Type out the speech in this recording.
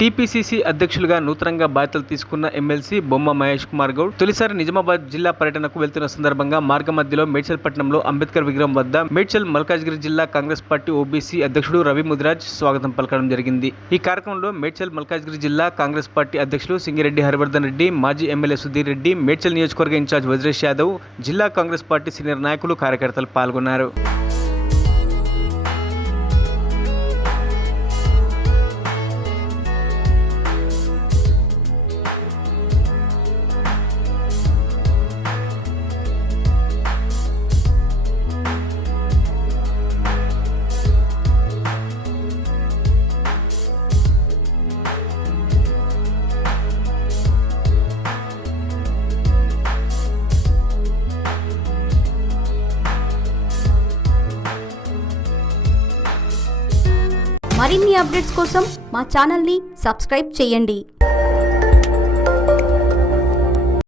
TPCC అధ్యక్షులుగా నూతనంగా బాధ్యతలు తీసుకున్న ఎమ్మెల్సీ బొమ్మ మహేష్ కుమార్ గౌడ్ తొలిసారి నిజామాబాద్ జిల్లా పర్యటనకు వెళ్తున్న సందర్భంగా మార్గ మధ్యలో మేడ్చల్ పట్టణంలో అంబేద్కర్ విగ్రహం వద్ద మేడ్చల్ మల్కాజ్గిరి జిల్లా కాంగ్రెస్ పార్టీ ఓబీసీ అధ్యక్షుడు రవి ముదిరాజ్ స్వాగతం పలకడం జరిగింది. ఈ కార్యక్రమంలో మేడ్చల్ మల్కాజ్గిరి జిల్లా కాంగ్రెస్ పార్టీ అధ్యక్షులు సింగిరెడ్డి హరివర్ధన్ రెడ్డి, మాజీ ఎమ్మెల్యే సుధీర్ రెడ్డి, మేడ్చల్ నియోజకవర్గ ఇన్ఛార్జ్ వజ్రేష్ యాదవ్, జిల్లా కాంగ్రెస్ పార్టీ సీనియర్ నాయకులు, కార్యకర్తలు పాల్గొన్నారు. మరిన్ని అప్డేట్స్ కోసం మా ఛానల్ని సబ్స్క్రైబ్ చేయండి.